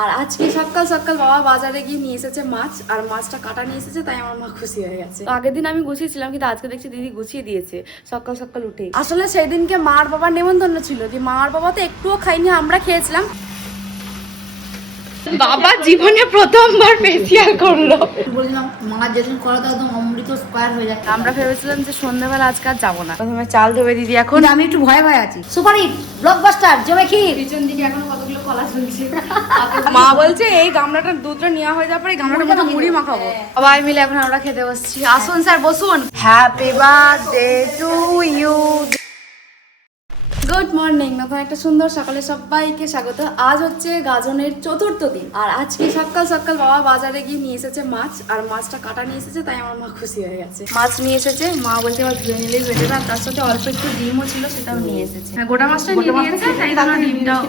আর আজকে সকাল সকাল বাবা বাজারে গিয়ে নিয়ে এসেছে মাছ, আর মাছটা কাটা নিয়ে এসেছে, তাই আমার মা খুশি হয়ে গেছে। আগের দিন আমি গুছিয়েছিলাম, কিন্তু আজকে দেখছি দিদি গুছিয়ে দিয়েছে সকাল সকাল উঠে। আসলে সেই দিনকে মার বাবার নেমন্তন্ন ছিল, মার বাবা তো একটুও খাইনি, আমরা খেয়েছিলাম। বাবা জীবনে প্রথমবার ফেসিয়াল করলো। বললাম মা যেদিন করা তো একদম অমৃত স্কয়ার হয়ে যায়। আমরা ভেবেছিলাম যে সন্ধ্যাবেলা আজকে আর যাবো না। প্রথমে চাল ধোবে দিদি, এখন আমি একটু ভয় ভয় আছি। সুপার হিট ব্লকবাস্টার জমে কি পিছন দিকে এখন কতগুলো কলা ঝুলছে। মা বলছে এই গামলাটা দুধটা নেওয়া হয়ে যাওয়ার পরে এই গামলাটার মধ্যে মুড়ি মাখাবো। সবাই মিলে এখন আমরা খেতে বসছি। আসুন স্যার বসুন। Happy birthday to you. Good morning. নতুন একটা সুন্দর সকালে সবাইকে স্বাগত। আজ হচ্ছে গাজনের চতুর্থ দিন, আর আজকে সকাল সকাল বাবা বাজারে গিয়ে নিয়ে এসেছে মাছ, আর মাছটা কাটা নিয়ে এসেছে, তাই আমার মা খুশি হয়ে গেছে। মাছ নিয়ে এসেছে, মা বলছে আবার ধুয়ে নিলেই বেটে না, তার সাথে অল্প একটু ডিমও ছিল, সেটাও নিয়ে এসেছে। হ্যাঁ, গোটা মাছটা নিয়ে নিয়েছে, তাই জন্য ডিমটাও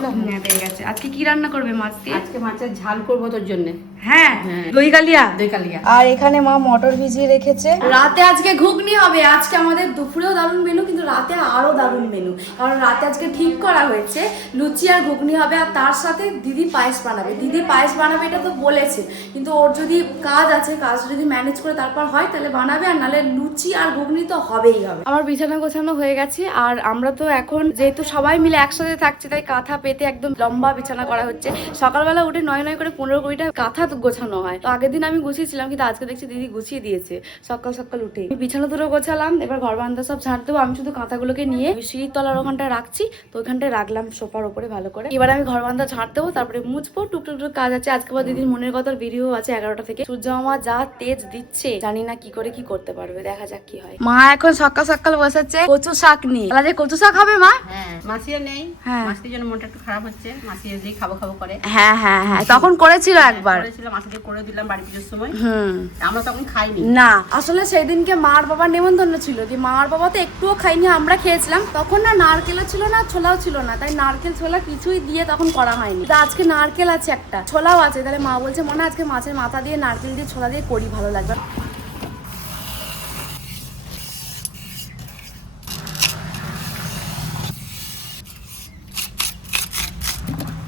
পেয়ে গেছে। আজকে কি রান্না করবে মাছ দিয়ে? আজকে মাছের ঝাল করবো তোর জন্য। হ্যাঁ, দই কালিয়া। দই কালিয়া। আর এখানে মা মটর ভিজিয়ে রেখেছে। রাতে আজকে ঘুগনি হবে। আজকে আমাদের দুপুরেও দারুণ মেনু, কিন্তু রাতে আরো দারুণ মেনু, কারণ রাতে আজকে ঠিক করা হয়েছে লুচি আর ঘুগনি হবে, আর তার সাথে দিদি পায়েস বানাবে। দিদি পায়েস বানাবে এটা তো বলেছে, কিন্তু ওর যদি কাজ আছে, কাজ যদি ম্যানেজ করে তারপর হয় তাহলে বানাবে, আর নাহলে লুচি আর ঘুগনি তো হবেই হবে। আমার বিছানা গোছানো হয়ে গেছে, আর আমরা তো এখন যেহেতু সবাই মিলে একসাথে থাকছি, তাই কাঁথা পেতে একদম লম্বা বিছানা করা হচ্ছে। সকালবেলা উঠে নয় করে 15-20টা কাঁথা গোছানো হয়। তো আগের দিন আমি গুছিয়েছিলাম, কিন্তু আজকে দেখছি দিদি গুছিয়ে দিয়েছে সকাল সকাল উঠে। বিছানা দুটো গোছালাম, এবার ঘর বারান্দা সব ঝাড় দেবো। আমি শুধু কাঁথাগুলোকে নিয়ে সিঁড়ির তলার ওখানটায় রাখছি, তো ওইখানটায় রাখলাম সোফার উপরে ভালো করে। এবার আমি ঘর বারান্দা ঝাড় দেবো, তারপরে মুছবো। টুকটুক কাজ আছে। আজকে আবার দিদির মনের কথার ভিডিও আছে 11টা থেকে। সূর্য মামা যা তেজ দিচ্ছে, জানি না কি করে কি করতে পারবে, দেখা যাক কি হয়। মা এখন সকাল সকাল বসেছে কচু শাক নিয়ে। যে কচু শাক হবে মা? হ্যাঁ, মাসিয়া নেই। হ্যাঁ, মাসির জন্য মনটা একটু খারাপ হচ্ছে। মাসি এলেই খাবো খাবো করে। হ্যাঁ হ্যাঁ হ্যাঁ, তখন করেছিল একবার। করেছিলাম, মাসিকে করে দিলাম বাড়ি পুজোর সময়। হুম, আমরা তখন খাইনি না। আসলে সেই দিনকে মার বাবার নেমন্তন্ন ছিল, মার বাবা তো একটুও খাইনি, আমরা খেয়েছিলাম। তখন না নারকেলও ছিল না, ছোলাও ছিল না, তাই নারকেল ছোলা কিছুই দিয়ে তখন করা হয়নি। তা আজকে নারকেল আছে, একটা ছোলাও আছে, তাহলে মা বলছে মনে আজকে মাছের মাথা দিয়ে নারকেল দিয়ে ছোলা দিয়ে করি, ভালো লাগবে।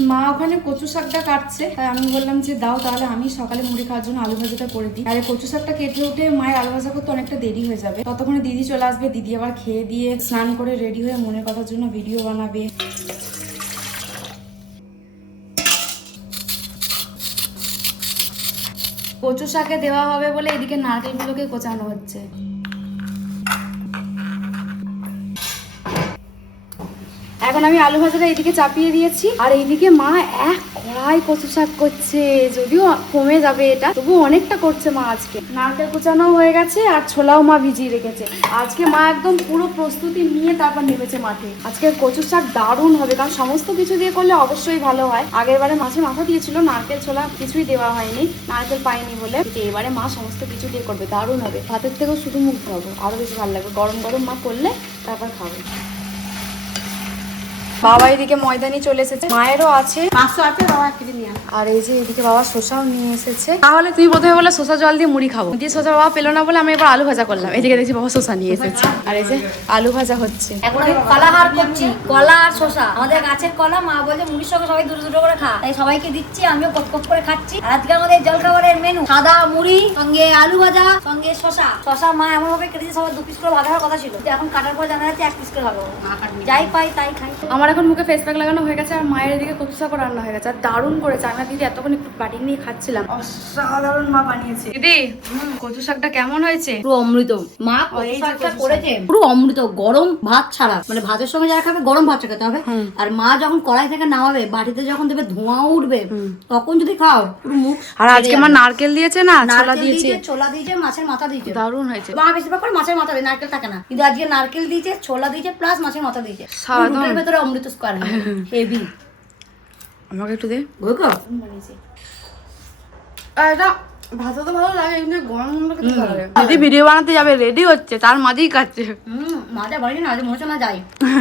মা ওখানে কচু শাকটা কাটছে, তাই আমি বললাম যে দাও, তাহলে আমি সকালে মুড়ি খাওয়ার জন্য আলু ভাজাটা করে দিই। আর কচু শাকটা কেটে উঠে মায়ের আলু ভাজা করতে অনেকটা দেরি হয়ে যাবে। ততক্ষণে দিদি চলে আসবে। দিদি আবার খেয়ে দিয়ে স্নান করে রেডি হয়ে মনের কথার জন্য ভিডিও বানাবে। কচু শাকে দেওয়া হবে বলে এদিকে নারকেলগুলোকে কোচানো হচ্ছে। এখন আমি আলু ভাজাটা এইদিকে চাপিয়ে দিয়েছি, আর এইদিকে মা এক কড়াই কচু শাক করছে। যদিও কমে যাবে এটা, তবু অনেকটা করছে মা আজকে। নারকেল কুচানো হয়ে গেছে, আর ছোলাও মা ভিজিয়ে রেখেছে। আজকে মা একদম পুরো প্রস্তুতি নিয়ে তারপর নেমেছে মাঠে। আজকে কচু শাক দারুণ হবে, কারণ সমস্ত কিছু দিয়ে করলে অবশ্যই ভালো হয়। আগের বারে মাছের মাথা দিয়েছিল, নারকেল ছোলা কিছুই দেওয়া হয়নি, নারকেল পাইনি বলে। এবারে মা সমস্ত কিছু দিয়ে করবে, দারুণ হবে। ভাতের থেকেও শুধু মুখ খাবো, আরো বেশি ভালো লাগবে। গরম গরম মা করলে তারপর খাবে। বাবা এদিকে ময়দানি চলে এসেছে, মায়েরও আছে, 500 আছে, বাবা কিনে নিয়ে আস। আর এই যে এদিকে বাবা শসাও নিয়ে এসেছে। তাহলে তুমি প্রথমে বলে শসা জল দিয়ে মুড়ি খাবো, দিয়ে শসা বাবা পেলো না বলে আমি এবার আলু ভাজা করলাম। এদিকে দেখছি বাবা শসা নিয়ে এসেছে, আর এই যে আলু ভাজা হচ্ছে। এখন আমি কলাহার করছি, কলা আর শসা। আমাদের গাছের কলা, মা বলছে মুড়ির সঙ্গে সবাই দুটো দুটো করে খা, তাই সবাইকে দিচ্ছি, আমিও কপ কপ করে খাচ্ছি। আর আজকে আমাদের জলখাবারের মেনু সাদা মুড়ি, সঙ্গে আলু ভাজা, সঙ্গে শসা। শসা মা এমন ভাবে কেটেছে, সবাই 2 পিস করে ভাগার কথা ছিল, এখন কাটার পর জানা যাচ্ছে 1 পিস করে ভাগাবো। যাই পাই তাই খাই। আমার এখন মুখে ফেস প্যাক লাগানো হয়ে গেছে, আর মায়ের এদিকে কচু শাক রান্না হয়ে গেছে, আর দারুণ করেছে। আমি দিদি এতক্ষণ একটু বাটি নিয়ে খাচ্ছিলাম, অসাধারণ মা বানিয়েছে। দিদি কচু শাকটা কেমন হয়েছে? পুরো অমৃত। মা কচু শাকটা করেছে পুরো অমৃত, গরম ভাত ছাড়া। মানে ভাতের সঙ্গে যারা খাবে গরম ভাতটা খেতে হবে। আর মা যখন কড়াই থেকে নামাবে, বাটিতে যখন দেবে ধোঁয়া উঠবে, তখন যদি খাও পুরো মুখ। আর আজকে মা নারকেল দিয়েছে না, ছোলা দিয়েছে, ছোলা দিয়েছে, মাছের মাথা দিয়েছে, দারুণ হয়েছে। মা বেশিরভাগ করে মাছের মাথা দেয়, নারকেল থাকে না, কিন্তু আজকে নারকেল দিয়েছে, ছোলা দিয়েছে, প্লাস মাছের মাথা দিয়েছে। রুটির ভেতরে অমৃত স্কয়ার হেভি। আমাকে একটু দে। বুঝছো? এটা ভাজা তো ভালো লাগে, কিন্তু গরম খেতে ভালো লাগে। দিদি ভিডিও বানাতে যাবে, রেডি হচ্ছে, তার মাঝেই কাটছে। মাঝে বাড়ি না, আজ মনে হচ্ছে না যাই,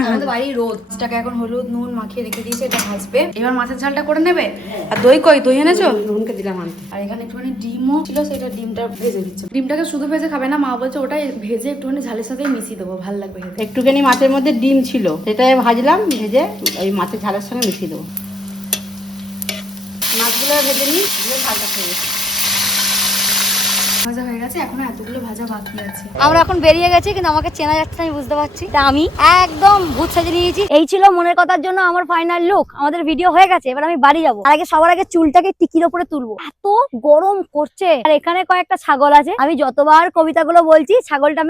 আমাদের বাড়ি রোদ। এটাকে এখন হলুদ নুন মাখিয়ে রেখে দিয়েছে, এটা ভাজবে। এবার মাছের ঝালটা করে নেবে। আর দই কই, দই এনেছো? নুনকে দিলাম আনতে। আর এখানে একটুখানি ডিমও ছিল, সেটা ডিমটা ভেজে দিচ্ছে। ডিমটাকে শুধু ভেজে খাবে না, মা বলছে ওটাই ভেজে একটুখানি ঝালের সাথে মিশিয়ে দেবো, ভালো লাগবে খেতে। একটুখানি মাছের মধ্যে ডিম ছিল, সেটাই ভাজলাম, ভেজে ওই মাছের ঝালের সঙ্গে মিশিয়ে দেবো। মাছগুলো ভাজাগুলো ভেজে নিই, দিয়ে ঝালটা খেয়ে। ভাজা হয়ে গেছে, এখনো এতগুলো ভাজা বাকি আছে। আমরা এখন বেরিয়ে গেছি, কিন্তু আমাকে চেনা যাচ্ছে না, আমি বুঝতে পারছি। তা আমি একদম ভূত সাজে নিয়েছি। এই ছিল মনের কথার জন্য আমার ফাইনাল লুক। আমাদের ভিডিও হয়ে গেছে, এবার আমি বাড়ি যাবো। আর আগে সবার আগে চুলটাকে টিকির ওপরে তুলবো, এত গরম করছে। আর এখানে কয়েকটা ছাগল আছে, আমি যতবার কবিতাগুলো বলছি ছাগলটা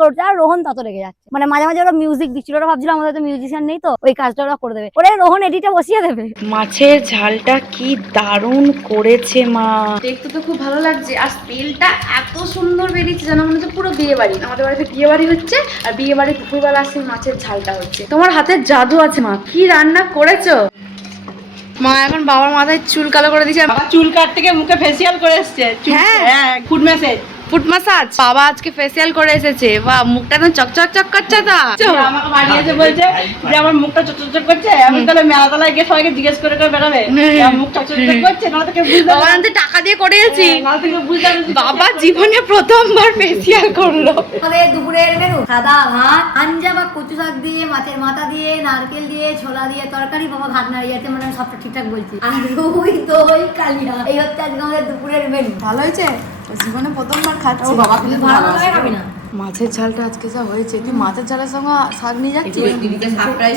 করছে, আর রোহন তত রেগে যাচ্ছে। মানে মাঝে মাঝে ওরা মিউজিক দিচ্ছিল, ওরা ভাবছিল আমাদের তো মিউজিশিয়ান নেই, তো ওই কাজটা ওরা করে দেবে। ওরে রোহন এডিটে বসিয়ে দেবে। মাছের ঝালটা কি দারুণ করেছে মা, দেখতে তো খুব ভালো লাগছে। আর স্মেলটা এত সুন্দর বেরিয়েছে, যেন মনে হচ্ছে পুরো বিয়ে বাড়ি। আমাদের বাড়িতে বিয়ে বাড়ি হচ্ছে, আর বিয়ে বাড়ি দুপুরবেলা আসছে মাছের ঝালটা হচ্ছে। তোমার হাতের জাদু আছে মা, কি রান্না করেছো মা। এখন বাবার মাথায় চুল কালো করে দিয়েছে, চুল কাট থেকে মুখে ফেসিয়াল করে এসছে। হ্যাঁ ফুড মেসেজ ফুট মাসাজ বাবা আজকে ফেসিয়াল করে এসেছে। বাহ, মুখটা না চকচক করছে। তা আমাকে বাড়ি এসে বলছে যে আমার মুখটা চকচক করছে। আমি তাহলে মেলাতলায় গিয়ে সবাইকে জিজ্ঞেস করে বেড়াবে আমার মুখ চকচক করছে, না তো কেউ বুঝতে বাবা আমি টাকা দিয়ে করিয়েছি। না তো কেউ বুঝতে পারবে না। বাবা জীবনে প্রথমবার ফেসিয়াল করলো। আমাদের দুপুরের মেনু সাদা ভাত, আঞ্জা বা কচু শাক দিয়ে, মাছের মাথা দিয়ে, নারকেল দিয়ে, ছোলা দিয়ে তরকারি। বাবা ভাত নাড়িয়ে যাচ্ছে, মানে সবটা ঠিকঠাক বলছি। আর রুই দই কালিয়া, এই হচ্ছে আজকে আমাদের দুপুরের মেনু। ভালো হয়েছে, জীবনে প্রথমবার খাচ্ছি। বাবা তুমি ভালো লাগে খাবি না? মাছের ঝালটা আজকে যা হয়েছে, তুই মাছের ঝালের সঙ্গে শাক নিয়ে যাচ্ছিস?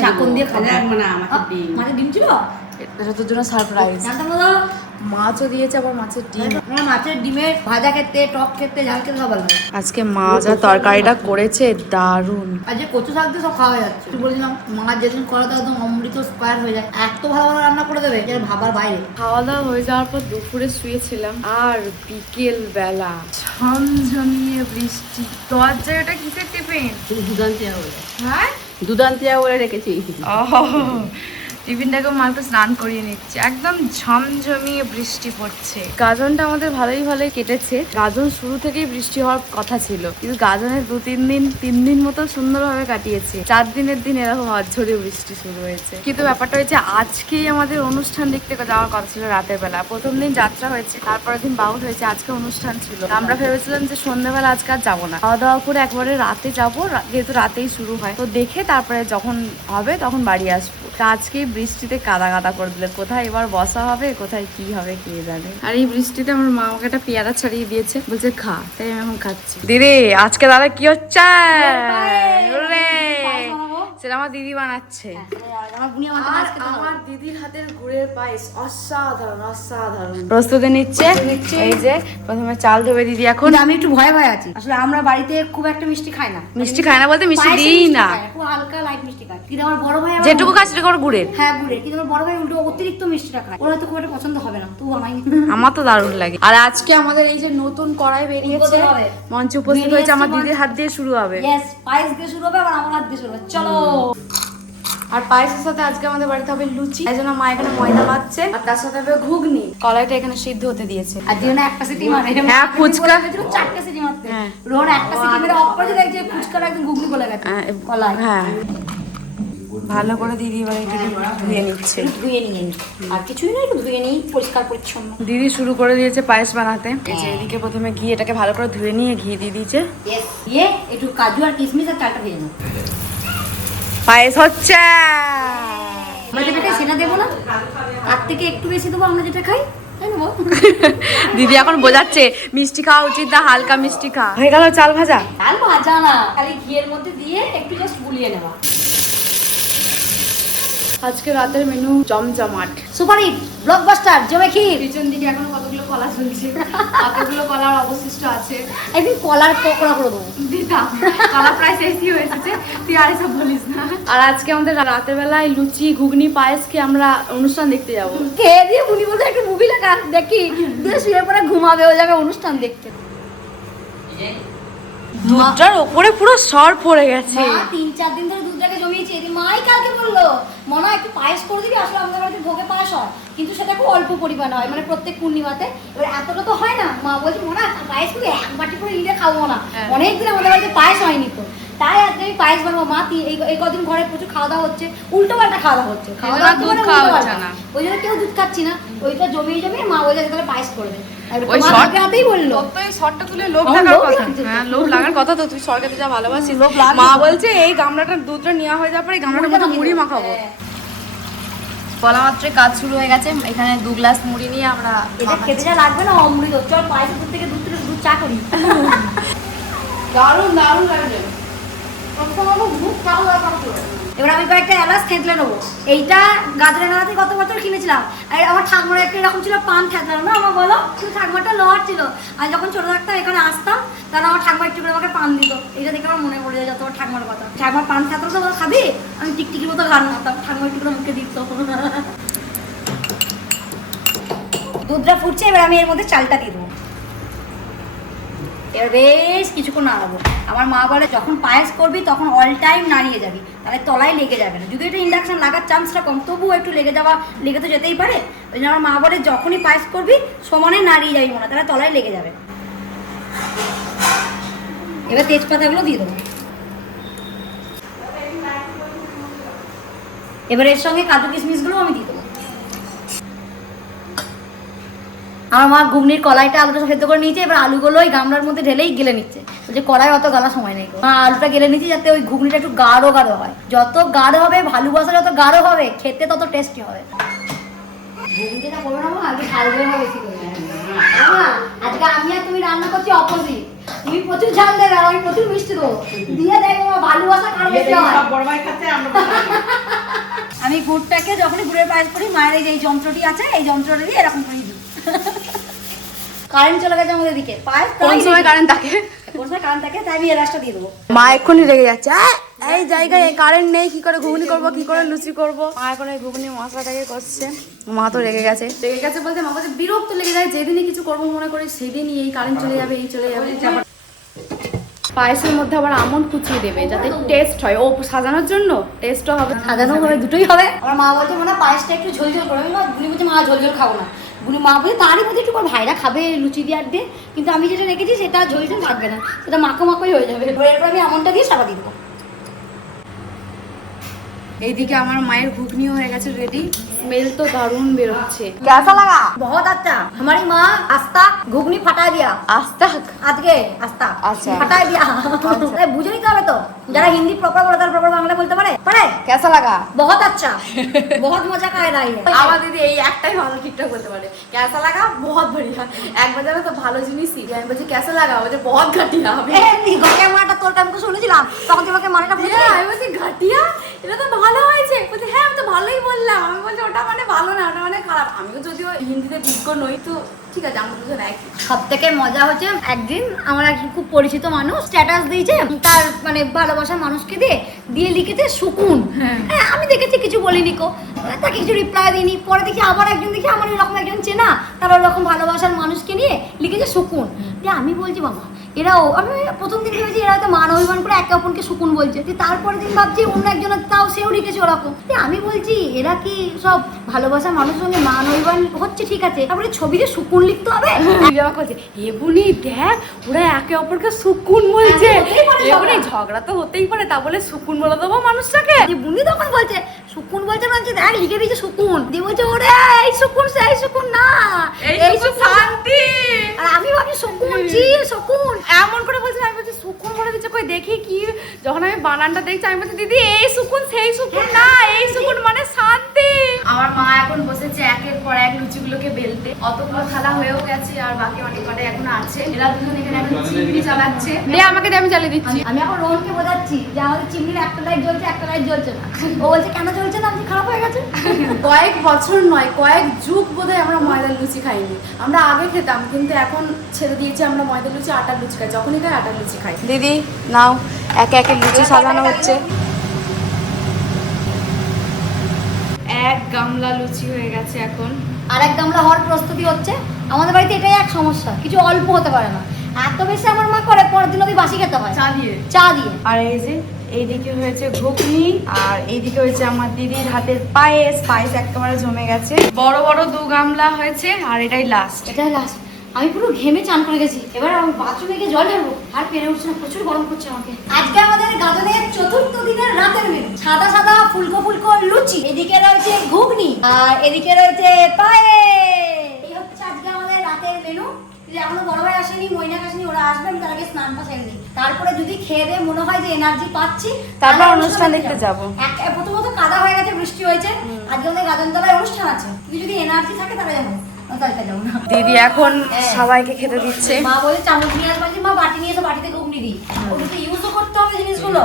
চাকন দিয়ে খাবো। মাছের ডিম ছিল, এটা তোর জন্য সারপ্রাইজ। জানতাম না। মাছও দিয়েছে, আবার মাছের ডিম। আমার মাছের ডিমের ভাজা খেতে, টক খেতে, ঝাল খেতে সব ভালো লাগে। আজকে মা যা তরকারিটা করেছে দারুণ। আর যে কচু শাক দিয়ে সব খাওয়া যাচ্ছে। তুই বলছিলাম মা যেদিন করা তো একদম অমৃত স্কোয়ার হয়ে যায়, এত ভালো ভালো রান্না করে দেবে যে ভাবার বাইরে। খাওয়া দাওয়া হয়ে যাওয়ার পর দুপুরে শুয়েছিলাম, আর বিকেল বেলা ঝমঝমিয়ে বৃষ্টি। দরজাটা কিসের টিফিন? হ্যাঁ দুধান্তিয়া বলে রেখেছি। টিফিনটাকে মাকে স্নান করিয়ে নিচ্ছে। একদম ঝমঝমিয়ে বৃষ্টি পড়ছে। গাজনটা আমাদের ভালোই কেটেছে। গাজন শুরু থেকেই বৃষ্টি হওয়ার কথা ছিল, কিন্তু গাজনের তিন দিন মতো সুন্দরভাবে কাটিয়েছে। 4 দিনের দিন এরকম ঝড়ে বৃষ্টি শুরু হয়েছে। কিন্তু ব্যাপারটা হয়েছে আজকেই আমাদের অনুষ্ঠান দেখতে যাওয়ার কথা ছিল রাতের বেলা। প্রথম দিন যাত্রা হয়েছে, তারপরের দিন বাউল হয়েছে, আজকে অনুষ্ঠান ছিল। আমরা ভেবেছিলাম যে সন্ধ্যাবেলা আজকে আর যাবো না, খাওয়া দাওয়া করে একবারে রাতে যাবো, যেহেতু রাতেই শুরু হয়। তো দেখে তারপরে যখন হবে তখন বাড়ি আসবো। তা আজকেই বৃষ্টিতে কাদা করে দিলে, কোথায় এবার বসা হবে, কোথায় কি হবে কে জানে। আর এই বৃষ্টিতে আমার মা আমাকে একটা পেয়ারা ছাড়িয়ে দিয়েছে, বলছে খা, তাই আমি এখন খাচ্ছি। দিদি আজকে দাদা কি হচ্ছে? সেটা আমার দিদি বানাচ্ছে। আমার দিদির হাতের গুড়ের পায়েস অসাধারণ। প্রস্তুতি নিচ্ছে। এই যে প্রথমে চাল ধোবে দিদি। এখন আমি একটু ভয় আছি, আসলে আমরা বাড়িতে খুব একটা মিষ্টি খাই না। মিষ্টি খায় না বলতে মিষ্টি দিই না, খুব হালকা লাইট মিষ্টি খাই। কিন্তু আমার বড় ভাই যেটুকু খায় সেটা করে গুড়ের। হ্যাঁ গুড়ের, কিন্তু আমার বড় ভাই উল্টো অতিরিক্ত মিষ্টিটা খায়। ওর হয়তো খুব একটা পছন্দ হবে না, তুই বানাই। আমার তো দারুণ লাগে। আর আজকে আমাদের এই যে নতুন কড়াই বেরিয়েছে, মঞ্চে উপস্থিত হয়েছে, আমার দিদির হাত দিয়ে শুরু হবে। ইয়েস, পায়েস দিয়ে শুরু হবে, আবার আমার হাত দিয়ে শুরু হবে। চলো। আর পায়েসের সাথে আজকে আমাদের বাড়িতে হবে লুচি, এই জন্য মা এখানে ময়দা বাচ্ছে, আর তার সাথে হবে ঘুগনি। কড়াইটা এখানে সিদ্ধ হতে দিয়েছে। আর দিও না একটা সিটি মারে। হ্যাঁ ফুচকা 4টা সিটি মারতে, রোহন একটা সিটি মেরে অফ করে দেখছে ফুচকাটা একদম ঘুগনি গলে গেছে কলাই। হ্যাঁ ভালো করে দিদি এবার এটাকে ধুয়ে নিচ্ছে। ধুয়ে নিয়ে নি, আর কিছুই না, একটু ধুয়ে নিই পরিষ্কার পরিচ্ছন্ন। দিদি শুরু করে দিয়েছে পায়েস বানাতে। এই যে এদিকে প্রথমে ঘি, এটাকে ভালো করে ধুয়ে নিয়ে ঘি দিয়ে দিয়েছে। ইয়েস, দিয়ে একটু কাজু আর কিশমিশ আর চালটা ভেজে নাও। পায়েস হচ্ছে। আমরা যেটা খাই সেটা দেবো না, তার থেকে একটু বেশি দেবো আমরা যেটা খাই, তাই না বল? দিদি এখন বোঝাচ্ছে মিষ্টি খাওয়া উচিত না, হালকা মিষ্টি খা। হয়ে গেল চাল ভাজা। চাল ভাজা না, খালি ঘিয়ের মধ্যে দিয়ে একটু জাস্ট গুলিয়ে নেওয়া। আজকে রাতের মেনু জমজমাট। সুপার হিট ব্লকবাস্টার জমে ক্ষীর। পিছন দিকে এখন কতগুলো কলা ঝুলছে, কতগুলো কলার অবশিষ্ট আছে। একদিন কলার পকোড়া করে দেবো। দিতাম, কলা প্রায় শেষই হয়ে এসেছে, তুই আর এসব বলিস না। আর আজকে আমাদের রাতের বেলায় লুচি ঘুগনি পায়েস খেয়ে আমরা অনুষ্ঠান দেখতে যাবো। খেয়ে দিয়ে উনি বলতে একটা মুভি লেখা দেখি, দিয়ে শুয়ে পরে ঘুমাবে, ও যাবে অনুষ্ঠান দেখতে। দুধটার ওপরে পুরো সর পড়ে গেছে। মা 3-4 দিন ধরে দুধটাকে জমিয়েছে। এদিন মাই কালকে বললো মনে হয় একটু পায়েস করে দিবি, আসলে আমাদের বাড়িতে ভোগে পায়েস হয়, কিন্তু সেটা খুব অল্প পরিমাণে হয়, মানে প্রত্যেক পূর্ণিমাতে। এবার এতটা তো হয় না। মা বলছে মনে হয় পায়েস করে 1 বাটি করে নিলে খাবো না, অনেকদিন আমাদের বাড়িতে পায়েস হয়নি, তো তাই আজকে আমি পায়েস বানাবো। মা এই কদিন ঘরে প্রচুর খাওয়া দাওয়া হচ্ছে, উল্টো পাল্টা খাওয়া দাওয়া হচ্ছে, খাওয়া দাওয়া দুধ খাওয়া হচ্ছে না, ওই জন্য কেউ দুধ খাচ্ছি না। ওইটা জমিয়ে মা বলে তাহলে পায়েস করবে। ওই শর্টটাতেই বললো, তো এই শর্টটা তুলে লোভ লাগার কথা। হ্যাঁ লোভ লাগার কথা, তো তুই সরকারে যা ভালোবাসিস। মা বলছে এই গামলাটার দুধটা নেওয়া হয়ে যাওয়ার পরে এই গামলাটার মধ্যে মুড়ি মাখাবো। বলা মাত্রই কাজ শুরু হয়ে গেছে। এখানে 2 গ্লাস মুড়ি নিয়ে আমরা এটা খেতে যা লাগবে না অমৃত। চল পায়েসের দুধ থেকে দুধ চা করি। দারুণ দারুণ লাগছে। এবার আমি কয়েকটা এলাচ থেঁতলে নেবো। এইটা গাজরের নাড়াতে গত বছর কিনেছিলাম। আর আমার ঠাকুমার একটা এরকম ছিল পান থেঁতলানো না, আমার বলো কিন্তু ঠাকুমাটা লড় ছিল। আর যখন ছোট থাকতাম এখানে আসতাম, তখন আমার ঠাকুমা একটু করে আমাকে পান দিত। এটা দেখে আমার মনে পড়ে যায় যত আমার ঠাকুমার কথা। ঠাকুমার পান থেঁতলো তো খাবি, আমি টিকটিকির মতো গান মারতাম, ঠাকুমা একটু করে মুখে দিত। দুধটা ফুটছে, এবার আমি এর মধ্যে চালটা দিয়ে দেবো। এবার বেশ কিছুক্ষণ নাড়াবো। আমার মা বলে যখন পায়েস করবি তখন অল টাইম নাড়িয়ে যাবি, তাহলে তলায় লেগে যাবে না। যদি এটা ইন্ডাকশন লাগার চান্সটা কম, তবুও একটু লেগে তো যেতেই পারে। ওই জন্য আমার মা বলে যখনই পায়েস করবি সমানে নাড়িয়ে যাবি মনে, তাহলে তলায় লেগে যাবে। এবার তেজপাতাগুলো দিয়ে দেবো। এবার এর সঙ্গে কাজু কিশমিশগুলো আমি দিয়ে দেবো। আমার মা ঘুগনির কলাইটা আলুটা সেদ্ধ করে নিয়েছে, এবার আলুগুলো ওই গামলার মধ্যে ঢেলেই গেলে নিচ্ছে। বলছে কড়াই অত গালা সময় নেই, মা আলুটা গেলে নিচ্ছে যাতে ওই ঘুগনিটা একটু গাঢ় হয়। যত গাঢ় হবে, ভালোবাসা যত গাঢ় হবে, খেতে তত টেস্টি হবে। ঘুগনিটা করবো না মা, আজকে ঝাল দেবে না বেশি করে। আজকে আমি আর তুমি রান্না করছি অপোজিট। তুমি প্রচুর ঝাল দেবে আর আমি প্রচুর মিষ্টি দেবো, দিয়ে দেখবো ভালোবাসা কারো বেশি হয়। আমি গুড়টাকে যখনই গুড়ের পায়েস করি, মায়ের এই যে যন্ত্রটি আছে, এই যন্ত্রটা দিয়ে এরকম করে দিই। কারেন্ট চলে গেছে আমাদের দিকে। পায়েস কোন সময় কারেন্ট থাকে? কোন সময় কারেন্ট থাকে, তাই আমি এলাচটা দিয়ে দেবো। মা এক্ষুনি রেগে যাচ্ছে, এই জায়গায় কারেন্ট নেই, কি করে ঘুগনি করবো, কি করে লুচি করবো। মা এখন এই ঘুগনি মশলাটাকে করছে। মা তো রেগে গেছে বলতে মা বলছে বিরক্ত লেগে যায়, যেদিনই কিছু করবো মনে করি সেদিনই এই কারেন্ট চলে যাবে, এই চলে যাবে। পায়েসের মধ্যে আবার আমন্ড কুচিয়ে দেবে যাতে টেস্ট হয়, ও সাজানোর জন্য টেস্টও হবে, সাজানো হবে, দুটোই হবে। আমার মা বলছে মনে পায়েসটা একটু ঝোলঝোল করবে। গুলি বলছে মা ঝোলঝোল খাবো না। গুলি মা বলছে তারই মধ্যে একটু ভাইরা খাবে লুচি দিয়ে আর দিয়ে, কিন্তু আমি যেটা রেখেছি সেটা ঝোলঝোল থাকবে না, সেটা মাখোই হয়ে যাবে। এরপর আমি আমনটা দিয়ে সারা দিয়ে দেবো। এইদিকে আমার মায়ের ঘুগনি হয়ে গেছে রেডি, স্মেল তো দারুণ বেরোচ্ছে। कैसा लगा? बहुत अच्छा। हमारी माँ आस्था घुगनी फटा दिया। আস্তা আজকে আস্তা আচ্ছা। ফটাই দিয়া। তাই বুঝে নিতে হবে তো, যারা হিন্দি প্রপার বলে তারা প্রপার বাংলা বলতে পারে। কেসা লাগা? बहुत अच्छा, बहुत मजा का रहा है। আমার দিদি এই একটাই ভালো ঠিকঠাক বলতে পারে, কেসা লাগা বহুত বড়িয়া। একবার যাবে তো ভালো জিনিস শিখে, আমি বলছি কেসা লাগা, বলছে বহুত ঘাটিয়া হবে। এমনি ঘটে মাটা তোর টাইম তো শুনেছিলাম, তখন তোমাকে মানেটা বুঝলি। আমি বলছি ঘাটিয়া, এটা তো ভালো হয়েছে। বলছে হ্যাঁ আমি তো ভালোই বললাম। আমি বলছি ওটা মানে ভালো না, ওটা মানে খারাপ। আমিও যদিও হিন্দিতে বিজ্ঞ নই, তো ঠিক আছে আমরা দুজন একই। সব থেকে মজা হচ্ছে একদিন আমার একজন খুব পরিচিত মানুষ স্ট্যাটাস দিয়েছে, তার মানে ভালোবাসার মানুষকে দিয়ে লিখেছে সুকুন। হ্যাঁ আমি দেখেছি, কিছু বলিনি কো, তাকে কিছু রিপ্লাই দিইনি। পরে দেখি আবার একজন দেখি আমার এরকম একজন চেনা, তার ওরকম ভালোবাসার মানুষকে নিয়ে লিখেছে সুকুন। দিয়ে আমি বলছি বাবা এরাও, আমি প্রথম দিন ভেবেছি এরা হয়তো মান অভিমান করে একে অপরকে সুকুন বলছে। তারপরে দিন ভাবছি অন্য একজনের তাও সেও লিখেছে ওরকম। আমি বলছি এরা কি সব ভালোবাসার মানুষের সঙ্গে মান অভিমান হচ্ছে, ঠিক আছে, তারপরে ছবিতে সুকুন লিখতে হবে। এ বুনি দেখ ওরা একে অপরকে সুকুন বলছে, এবারে ঝগড়া তো হতেই পারে, তা বলে সুকুন বলে দেবো মানুষটাকে। বুনি তখন বলছে সুকুন বলছে না, দেখ লিখে দিয়েছে সুকুন। দিয়ে বলছে ওরে এই সুকুন সেই সুকুন না, এই সুকুন শান্তি। আর আমি ভাবছি সুকুন জি সুকুন এমন করে বলছে। আমি বলছি সুকুন বলে দিচ্ছে, কই দেখি কি। যখন আমি বানানটা দেখছি আমি বলছি দিদি এই সুকুন সেই সুকুন না, এই সুকুন মানে শান্তি। আমার মা এখন বসেছে একের পর এক লুচিগুলোকে বেলতে। অতগুলো থালা হয়েও গেছে আর বাকি অনেক কটা এখন আছে। এরা দুজন এখানে এখন চিংড়ি চালাচ্ছে। দে আমাকে দে, আমি চালিয়ে দিচ্ছি। আমি এখন রোহনকে বোঝাচ্ছি যে আমাদের চিমনির একটা লাইট জ্বলছে, একটা লাইট জ্বলছে না। ও বলছে কেন জ্বলছে না, আমি খারাপ হয়ে গেছে। কয়েক বছর নয়, কয়েক যুগ বোধহয় আমরা ময়দার লুচি খাইনি। আমরা আগে খেতাম, কিন্তু এখন ছেড়ে দিয়েছি আমরা ময়দার লুচি, আটার লুচি খাই। যখনই খাই আটার লুচি খাই। দিদি নাও, একে একে লুচি সাজানো হচ্ছে। এক গামলা লুচি হয়ে গেছে এখন। আর এক গামলা হওয়ার প্রস্তুতি হচ্ছে। আমাদের বাড়িতে এটাই এক সমস্যা, কিছু অল্প হতে পারে না। এত বেশি আমার মা করে, পরের দিন ওই বাসি খেতে হয় চা দিয়ে। আর এই যে এইদিকে হয়েছে ঘুগনি, আর এইদিকে হয়েছে আমার দিদির হাতের পায়েস। পায়েস একেবারে জমে গেছে, বড় বড় 2 গামলা হয়েছে, আর এটাই লাস্ট। এটাই লাস্ট। আমি পুরো ঘেমে চান করে গেছি, এবার আমি বাথরুমে গিয়ে জল ঢালবো। আর পেরে উঠছে না, প্রচুর গরম করছে আমাকে। আজকে আমাদের গাজনের 4র্থ দিনের রাতের মেনু সাদা সাদা ফুলকো ফুলকো লুচি, এদিকে রয়েছে ঘুগনি, আর এদিকে রয়েছে পায়েস। এই হচ্ছে আজকে আমাদের রাতের মেনু। এখনো বড় ভাই আসেনি, মইনাক আসেনি, ওরা আসবে, আমি তার আগে স্নানটা সেরে নিই। তারপরে যদি খেয়ে দিয়ে মনে হয় যে এনার্জি পাচ্ছি, তারপর অনুষ্ঠান দেখতে যাবো। প্রথমত কাদা হয়ে গেছে, বৃষ্টি হয়েছে, আজকে আমাদের গাজনতলায় অনুষ্ঠান আছে, তুই যদি এনার্জি থাকে তাহলে যাবো, তাহলে যাবো না। দিদি এখন সবাইকে খেতে দিচ্ছে। মা বলে চামচ নিয়ে আসবা, মা বাটি নিয়ে এসো, বাটিতে ঘুগনি দিই, ওগুলো তো ইউজও করতে হবে জিনিসগুলো।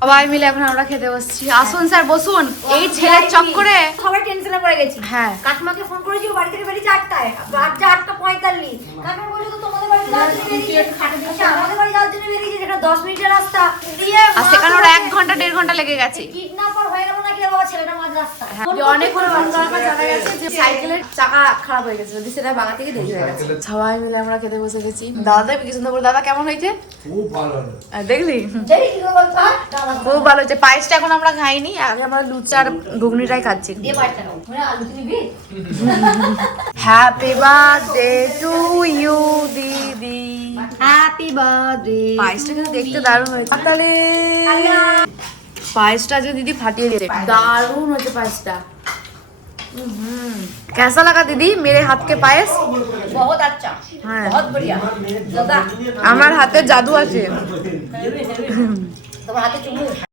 সবাই মিলে এখন আমরা খেতে বসছি। আসুন স্যার বসুন। এই ছেলের চক্করে সবাই টেনশনে পড়ে গেছি। হ্যাঁ। কাকিমাকে ফোন করেছি, ও বাড়ি থেকে বেরিয়েছে 8টায়, রাত 8:45। কাকিমা বলছে তো তোমাদের বাড়ি যাওয়ার জন্য বেরিয়েছে, আচ্ছা, আমাদের বাড়ি যাওয়ার জন্য বেরিয়েছে, যেটা 10 মিনিটের রাস্তা দিয়ে আর সেখানে ওরা 1 ঘন্টা 1.5 ঘন্টা লেগে গেছে। কিডন্যাপার হয়ে গেল নাকি রে বাবা ছেলেটা মাঝ রাস্তায়। অনেকক্ষণ ফোন করার পর জানা গেছে যে সাইকেলের চাকা খারাপ হয়ে গেছে, যদি সেটা বাগা থেকে দেরি হয়ে গেছে। সবাই মিলে আমরা খেতে বসে গেছি। দাদা কি সুন্দর বলে, দাদা কেমন হয়েছে? খুব ভালো। দেখলি যেই কি করে বলতো, খুব ভালো হয়েছে। পায়েসটা এখন আমরা খাইনি, আগে আমরা লুচি আর ঘুগনিটাই খাচ্ছি। দিয়ে পাঁচটা নাও, মানে আলু নিবি। হ্যাপি বার্থডে টু ইউ দিদি। Happy birthday. পায়েসটা কিন্তু দেখতে দারুণ হয়েছে। তাহলে পায়েসটা আজকে দিদি ফাটিয়ে দিয়েছে, দারুণ হয়েছে পায়েসটা। कैसा लगा दीदी मेरे हाथ के पायस? बहुत अच्छा, হ্যাঁ, बहुत बढ़िया। दादा আমার হাতে জাদু আছে। তোমার হাতে চুমু।